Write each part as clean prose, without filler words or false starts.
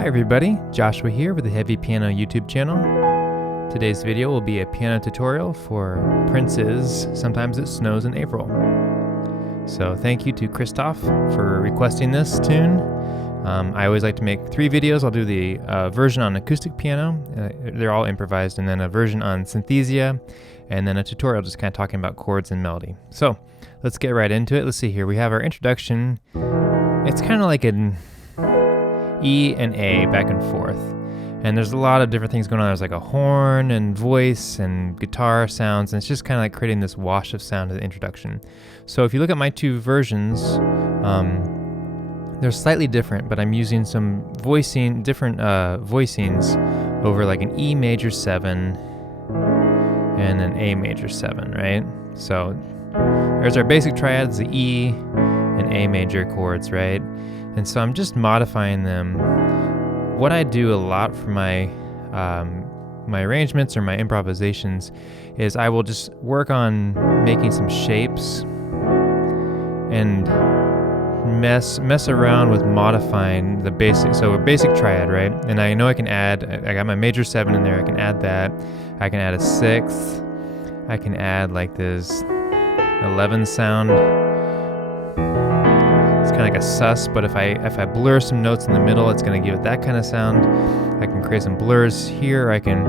Hi everybody, Joshua here with the Heavy Piano YouTube channel. Today's video will be a piano tutorial for Prince's Sometimes It Snows in April. So thank you to Christoph for requesting this tune. I always like to make 3 videos. I'll do the version on acoustic piano, they're all improvised, and then a version on synthesia, and then a tutorial just kind of talking about chords and melody. So let's get right into it. Let's see here, we have our introduction. It's kind of like an E and A back and forth, and there's a lot of different things going on. There's like a horn and voice and guitar sounds, and it's just kind of like creating this wash of sound at the introduction. So if you look at my 2 versions, they're slightly different, but I'm using some different voicings over like an E major 7 and an A major 7, right? So there's our basic triads, the E and A major chords, right? And so I'm just modifying them. What I do a lot for my my arrangements or my improvisations is I will just work on making some shapes and mess around with modifying the basic. So a basic triad, right? And I know I can add, I got my major 7 in there, I can add that. I can add a 6th. I can add like this 11 sound. It's kind of like a sus, but if I blur some notes in the middle, it's going to give it that kind of sound. I can create some blurs here. I can,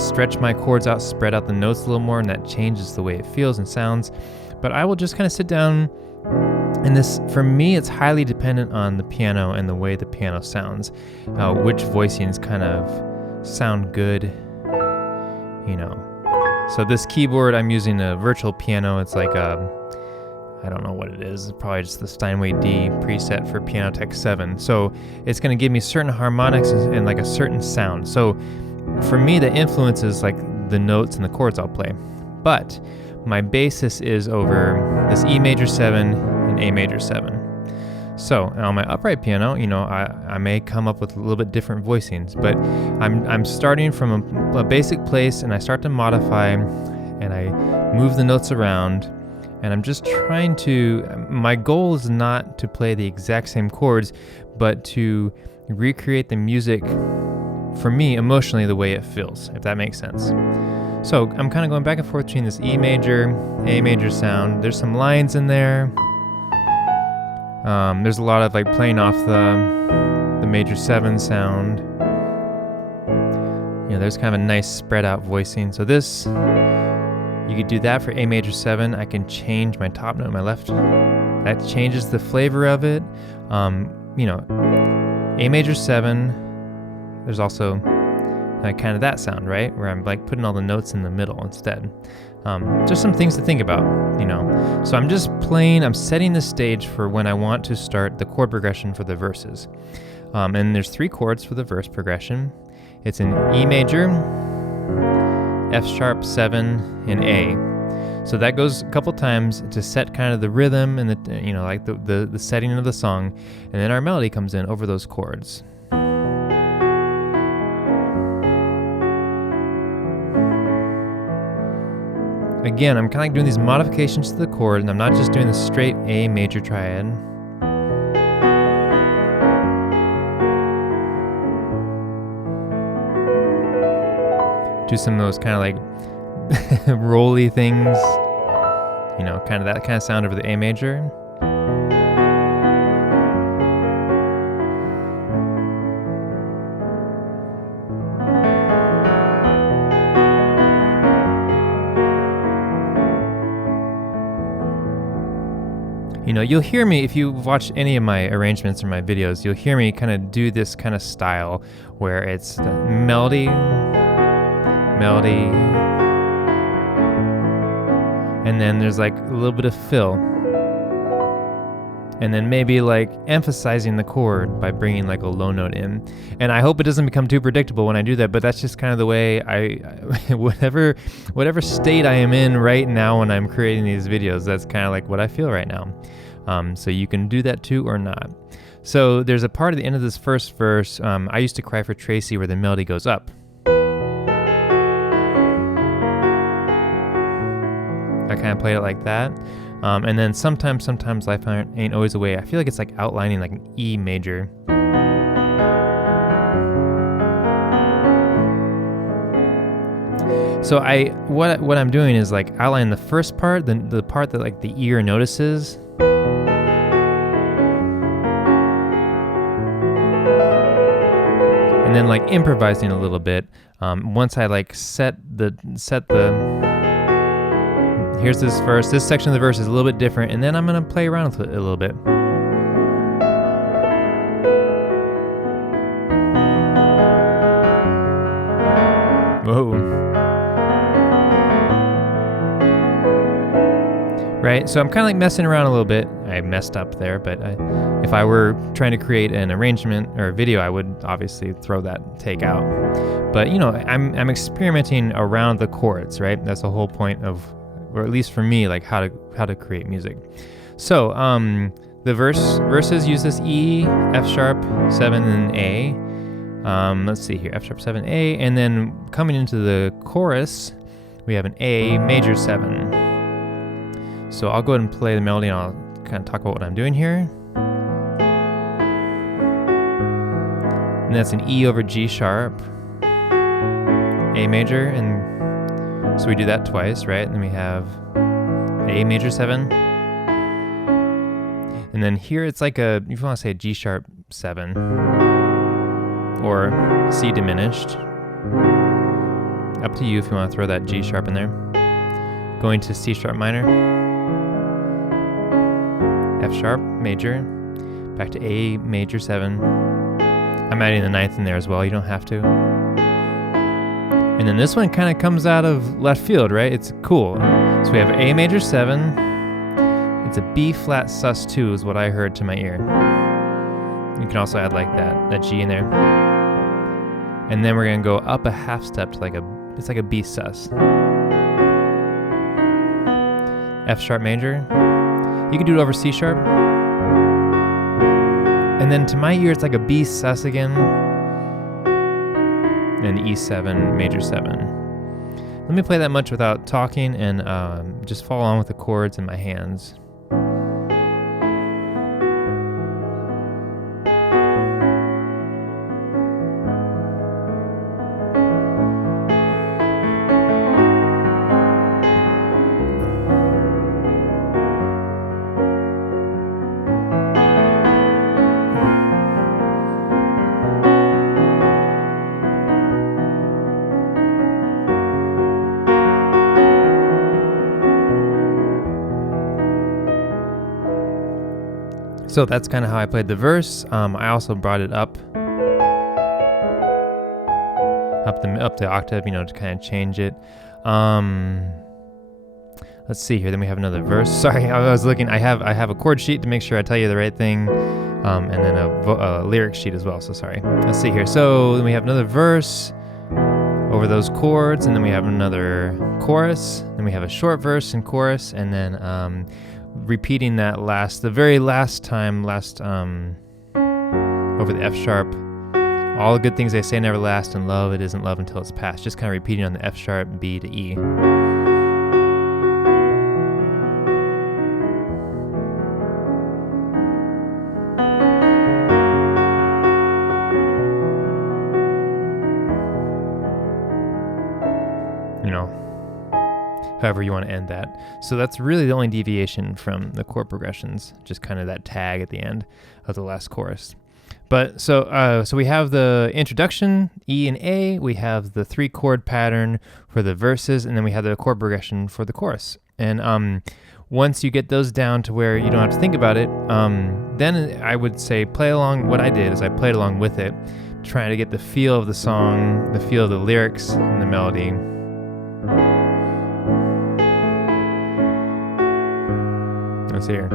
stretch my chords out, spread out the notes a little more, and that changes the way it feels and sounds. But I will just kind of sit down, and this, for me, it's highly dependent on the piano and the way the piano sounds, which voicings kind of sound good, So this keyboard, I'm using a virtual piano. It's like I don't know what it is. It's probably just the Steinway D preset for Piano Tech 7. So it's going to give me certain harmonics and like a certain sound. So for me, the influence is like the notes and the chords I'll play. But my basis is over this E major 7 and A major 7. So on my upright piano, I may come up with a little bit different voicings, but I'm starting from a basic place, and I start to modify, and I move the notes around. And I'm just trying to, my goal is not to play the exact same chords, but to recreate the music, for me, emotionally, the way it feels, if that makes sense. So I'm kind of going back and forth between this E major, A major sound. There's some lines in there. There's a lot of like playing off the major 7 sound. There's kind of a nice spread out voicing. So this, you could do that for A major 7. I can change my top note, my left. That changes the flavor of it. A major 7, there's also kind of that sound, right? Where I'm like putting all the notes in the middle instead. Just some things to think about, So I'm just playing, I'm setting the stage for when I want to start the chord progression for the verses. And there's 3 chords for the verse progression. It's an E major, F sharp 7, and A. So that goes a couple times to set kind of the rhythm and the the setting of the song, and then our melody comes in over those chords. Again, I'm kind of like doing these modifications to the chord, and I'm not just doing the straight A major triad. Do some of those kind of like rolly things, kind of that kind of sound over the A major. You'll hear me, if you watch any of my arrangements or my videos, you'll hear me kind of do this kind of style where it's melody, and then there's like a little bit of fill, and then maybe like emphasizing the chord by bringing like a low note in. And I hope it doesn't become too predictable when I do that, but that's just kind of the way whatever state I am in right now when I'm creating these videos, that's kind of like what I feel right now. So you can do that too or not. So there's a part at the end of this first verse, I used to cry for Tracy, where the melody goes up. I kind of play it like that. And then sometimes life ain't always the way. I feel like it's like outlining like an E major. So what I'm doing is like outline the first part, the part that like the ear notices. And then like improvising a little bit. Once I like set the here's this verse. This section of the verse is a little bit different, and then I'm gonna play around with it a little bit. Whoa. Right, so I'm kind of like messing around a little bit. I messed up there, but if I were trying to create an arrangement or a video, I would obviously throw that take out. But you know, I'm experimenting around the chords, right? That's the whole point of, or at least for me, like how to create music. So the verses use this E, F sharp 7, and A. Let's see here, F sharp 7, A, and then coming into the chorus, we have an A major 7. So I'll go ahead and play the melody, and I'll kind of talk about what I'm doing here. And that's an E over G sharp, A major, and so we do that twice, right? And then we have A major 7. And then here it's like if you want to say G sharp 7, or C diminished. Up to you if you want to throw that G sharp in there. Going to C sharp minor, F sharp major, back to A major 7. I'm adding the 9th in there as well, you don't have to. And then this one kind of comes out of left field, right? It's cool. So we have A major 7. It's a B flat sus 2 is what I heard to my ear. You can also add like that G in there. And then we're gonna go up a half step to it's like a B sus. F sharp major. You could do it over C sharp. And then to my ear, it's like a B sus again. And E7, major 7. Let me play that much without talking and just follow along with the chords in my hands. So that's kind of how I played the verse. I also brought it up the octave, you know, to kind of change it. Let's see here. Then we have another verse. Sorry, I was looking. I have a chord sheet to make sure I tell you the right thing, and then a lyric sheet as well. So sorry. Let's see here. So then we have another verse over those chords, and then we have another chorus. Then we have a short verse and chorus, and then repeating that the very last time over the F sharp. All the good things they say never last, and love, it isn't love until it's past. Just kind of repeating on the F sharp, B to E. You know, however you want to end that. So that's really the only deviation from the chord progressions, just kind of that tag at the end of the last chorus. But so we have the introduction, E and A, we have the 3-chord pattern for the verses, and then we have the chord progression for the chorus. And once you get those down to where you don't have to think about it, then I would say play along. What I did is I played along with it, trying to get the feel of the song, the feel of the lyrics and the melody. Let's hear.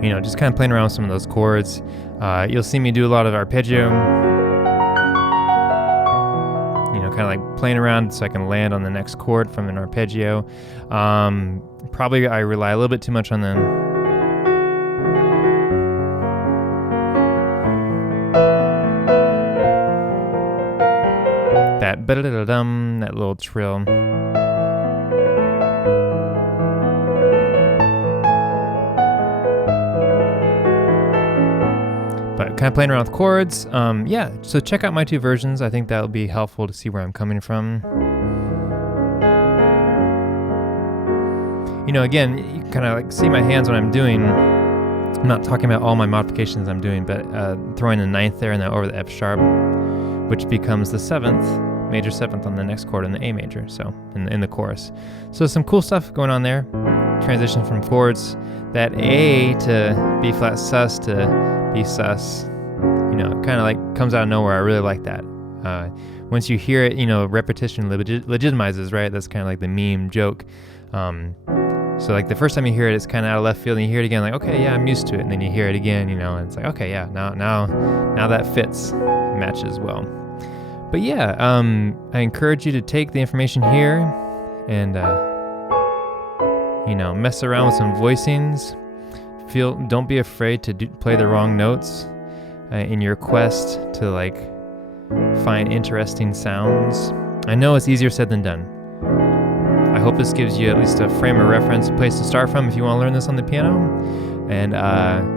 You know, just kind of playing around with some of those chords. You'll see me do a lot of arpeggio. You know, kind of like playing around so I can land on the next chord from an arpeggio. Probably I rely a little bit too much on the ba-da-da-dum, that little trill. But kind of playing around with chords. Yeah, so check out my 2 versions. I think that'll be helpful to see where I'm coming from. You know, again, you kind of like see my hands when I'm doing. I'm not talking about all my modifications I'm doing, but throwing the 9th there and then over the F sharp, which becomes the 7th, major 7th on the next chord in the A major, so in the chorus. So some cool stuff going on there. Transition from chords, that A to B flat sus to B sus, you know, it kind of like comes out of nowhere. I really like that. Once you hear it, you know, repetition legitimizes, right? That's kind of like the meme joke. So like the first time you hear it, it's kind of out of left field, and you hear it again, like, okay, yeah, I'm used to it. And then you hear it again, you know, and it's like, okay, yeah, now that fits, matches well. But yeah, I encourage you to take the information here and, you know, mess around with some voicings. Don't be afraid to play the wrong notes in your quest to like find interesting sounds. I know it's easier said than done. I hope this gives you at least a frame of reference, a place to start from if you want to learn this on the piano. And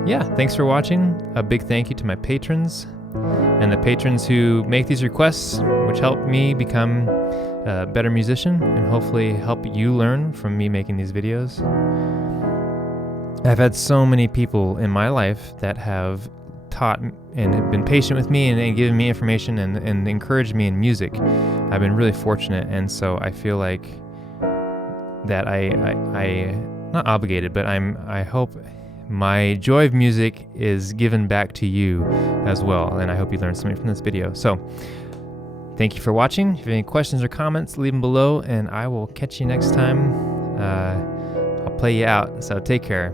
yeah, thanks for watching. A big thank you to my patrons and the patrons who make these requests, which help me become a better musician and hopefully help you learn from me making these videos. I've had so many people in my life that have taught and have been patient with me and given me information and encouraged me in music. I've been really fortunate, and so I feel like that I not obligated, but I hope my joy of music is given back to you as well, and I hope you learned something from this video. So thank you for watching. If you have any questions or comments, leave them below, and I will catch you next time. I'll play you out, so take care.